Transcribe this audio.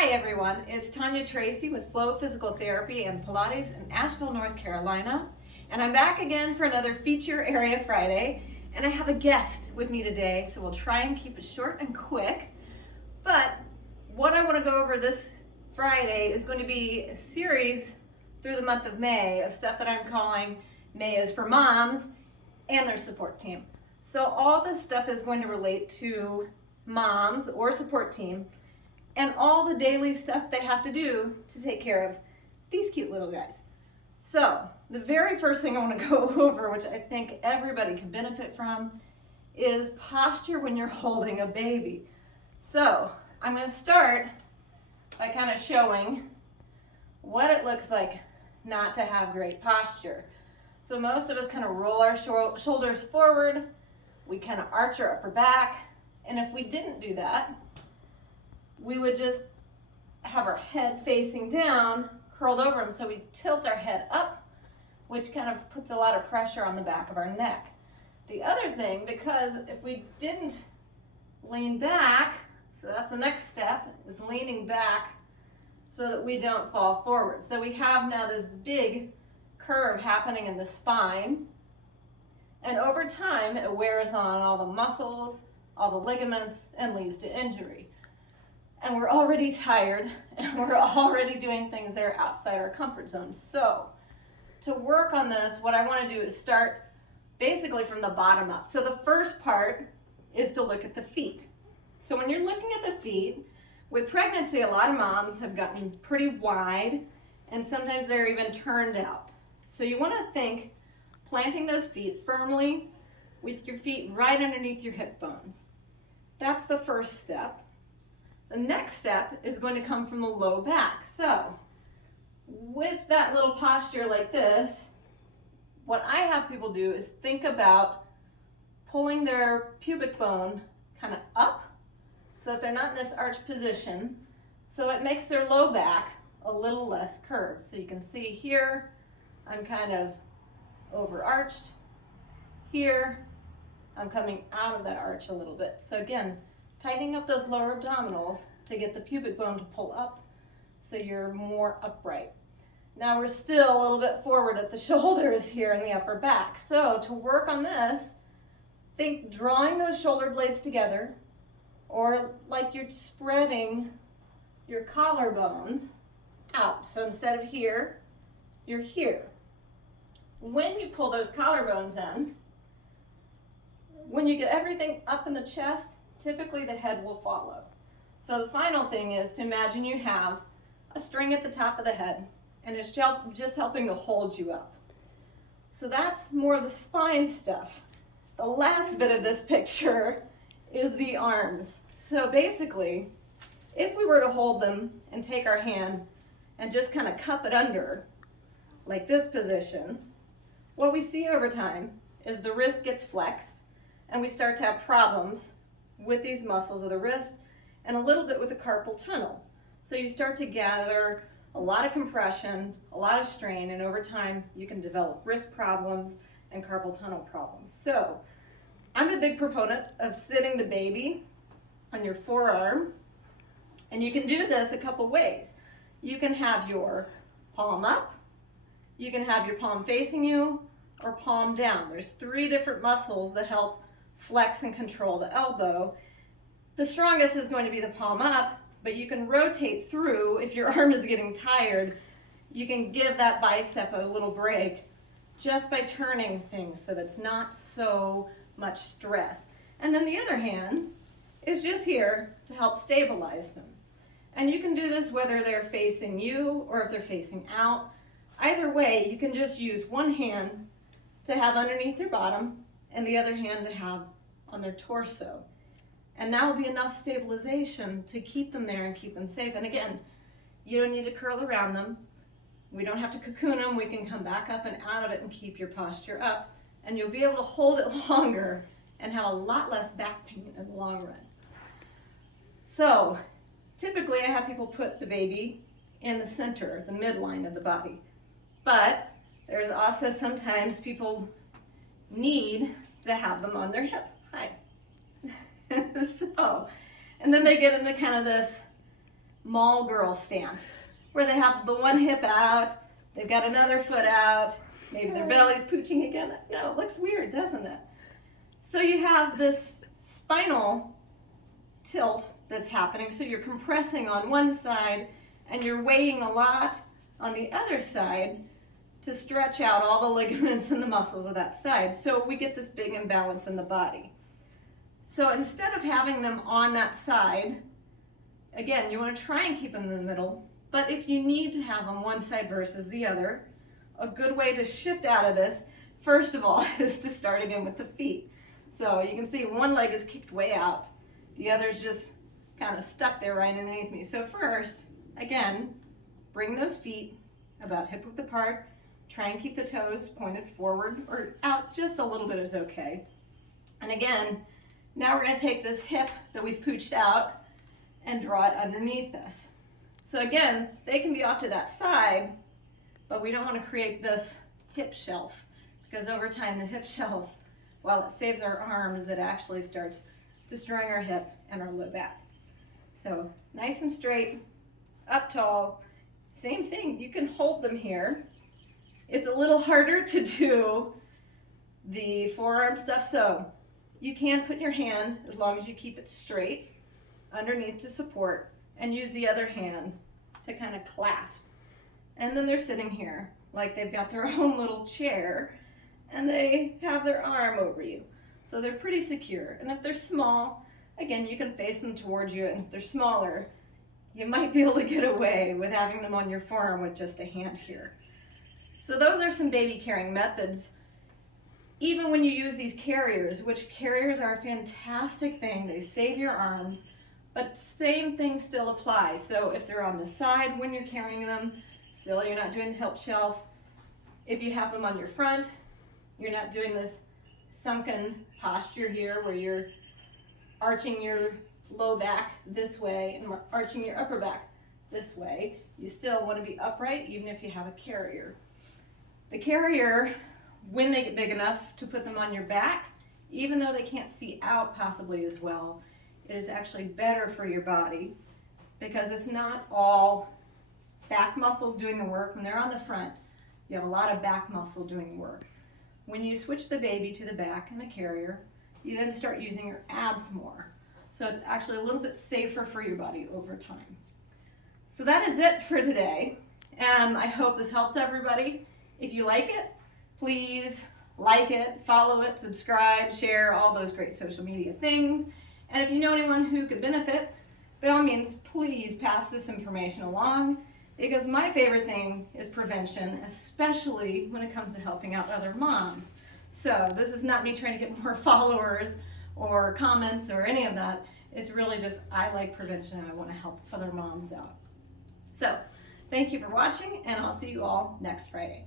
Hi everyone, it's Tanya Tracy with Flow Physical Therapy and Pilates in Asheville, North Carolina. And I'm back again for another Feature Area Friday. And I have a guest with me today, so we'll try and keep it short and quick. But what I want to go over this Friday is going to be a series through the month of May of stuff that I'm calling May is for Moms and their support team. So all this stuff is going to relate to moms or support team and all the daily stuff they have to do to take care of these cute little guys. So the very first thing I want to go over, which I think everybody can benefit from, is posture when you're holding a baby. So I'm going to start by kind of showing what it looks like not to have great posture. So most of us kind of roll our shoulders forward, we kind of arch our upper back, and if we didn't do that, we would just have our head facing down, curled over, and so we tilt our head up, which kind of puts a lot of pressure on the back of our neck. The other thing, because if we didn't lean back, so that's the next step, is leaning back so that we don't fall forward. So we have now this big curve happening in the spine, and over time it wears on all the muscles, all the ligaments, and leads to injury. And we're already tired, and we're already doing things that are outside our comfort zone. So to work on this, what I want to do is start basically from the bottom up. So the first part is to look at the feet. So when you're looking at the feet, with pregnancy, a lot of moms have gotten pretty wide, and sometimes they're even turned out. So you want to think planting those feet firmly with your feet right underneath your hip bones. That's the first step. The next step is going to come from the low back. So with that little posture like this, what I have people do is think about pulling their pubic bone kind of up so that they're not in this arched position. So it makes their low back a little less curved. So you can see here, I'm kind of overarched. Here, I'm coming out of that arch a little bit. So again, tightening up those lower abdominals to get the pubic bone to pull up so you're more upright. Now we're still a little bit forward at the shoulders here in the upper back. So to work on this, think drawing those shoulder blades together, or like you're spreading your collarbones out. So instead of here, you're here. When you pull those collarbones in, when you get everything up in the chest, typically the head will follow. So the final thing is to imagine you have a string at the top of the head, and it's just helping to hold you up. So that's more of the spine stuff. The last bit of this picture is the arms. So basically, if we were to hold them and take our hand and just kind of cup it under, like this position, what we see over time is the wrist gets flexed, and we start to have problems with these muscles of the wrist and a little bit with the carpal tunnel. So you start to gather a lot of compression, a lot of strain, and over time you can develop wrist problems and carpal tunnel problems. So I'm a big proponent of sitting the baby on your forearm, and you can do this a couple ways. You can have your palm up, you can have your palm facing you, or palm down. There's 3 different muscles that help flex and control the elbow. The strongest is going to be the palm up, but you can rotate through. If your arm is getting tired, you can give that bicep a little break just by turning things so that's not so much stress. And then the other hand is just here to help stabilize them. And you can do this whether they're facing you or if they're facing out. Either way, you can just use one hand to have underneath their bottom and the other hand to have on their torso. And that will be enough stabilization to keep them there and keep them safe. And again, you don't need to curl around them. We don't have to cocoon them. We can come back up and out of it and keep your posture up. And you'll be able to hold it longer and have a lot less back pain in the long run. So typically I have people put the baby in the center, the midline of the body. But there's also sometimes people need to have them on their hip. Hi. So, and then they get into kind of this mall girl stance, where they have the one hip out, they've got another foot out, maybe their belly's pooching again. No, it looks weird, doesn't it? So you have this spinal tilt that's happening, so you're compressing on one side and you're weighing a lot on the other side to stretch out all the ligaments and the muscles of that side. So we get this big imbalance in the body. So instead of having them on that side, again, you want to try and keep them in the middle, but if you need to have them one side versus the other, a good way to shift out of this, first of all, is to start again with the feet. So you can see one leg is kicked way out, the other's just kind of stuck there right underneath me. So first, again, bring those feet about hip width apart, try and keep the toes pointed forward or out just a little bit is okay. And again, now we're going to take this hip that we've pooched out and draw it underneath us. So again, they can be off to that side, but we don't want to create this hip shelf, because over time the hip shelf, while it saves our arms, it actually starts destroying our hip and our low back. So nice and straight, up tall, same thing, you can hold them here. It's a little harder to do the forearm stuff, so you can put your hand, as long as you keep it straight, underneath to support, and use the other hand to kind of clasp. And then they're sitting here like they've got their own little chair and they have their arm over you. So they're pretty secure. And if they're small, again, you can face them towards you, and if they're smaller, you might be able to get away with having them on your forearm with just a hand here. So those are some baby carrying methods. Even when you use these carriers, which carriers are a fantastic thing, they save your arms, but same thing still applies. So if they're on the side when you're carrying them, still you're not doing the hip shelf. If you have them on your front, you're not doing this sunken posture here where you're arching your low back this way and arching your upper back this way. You still want to be upright even if you have a carrier. The carrier, when they get big enough to put them on your back, even though they can't see out possibly as well, it is actually better for your body because it's not all back muscles doing the work. When they're on the front, you have a lot of back muscle doing work. When you switch the baby to the back in a carrier, you then start using your abs more. So it's actually a little bit safer for your body over time. So that is it for today. I hope this helps everybody. If you like it, please like it, follow it, subscribe, share, all those great social media things. And if you know anyone who could benefit, by all means, please pass this information along, because my favorite thing is prevention, especially when it comes to helping out other moms. So this is not me trying to get more followers or comments or any of that. It's really just, I like prevention and I want to help other moms out. So thank you for watching, and I'll see you all next Friday.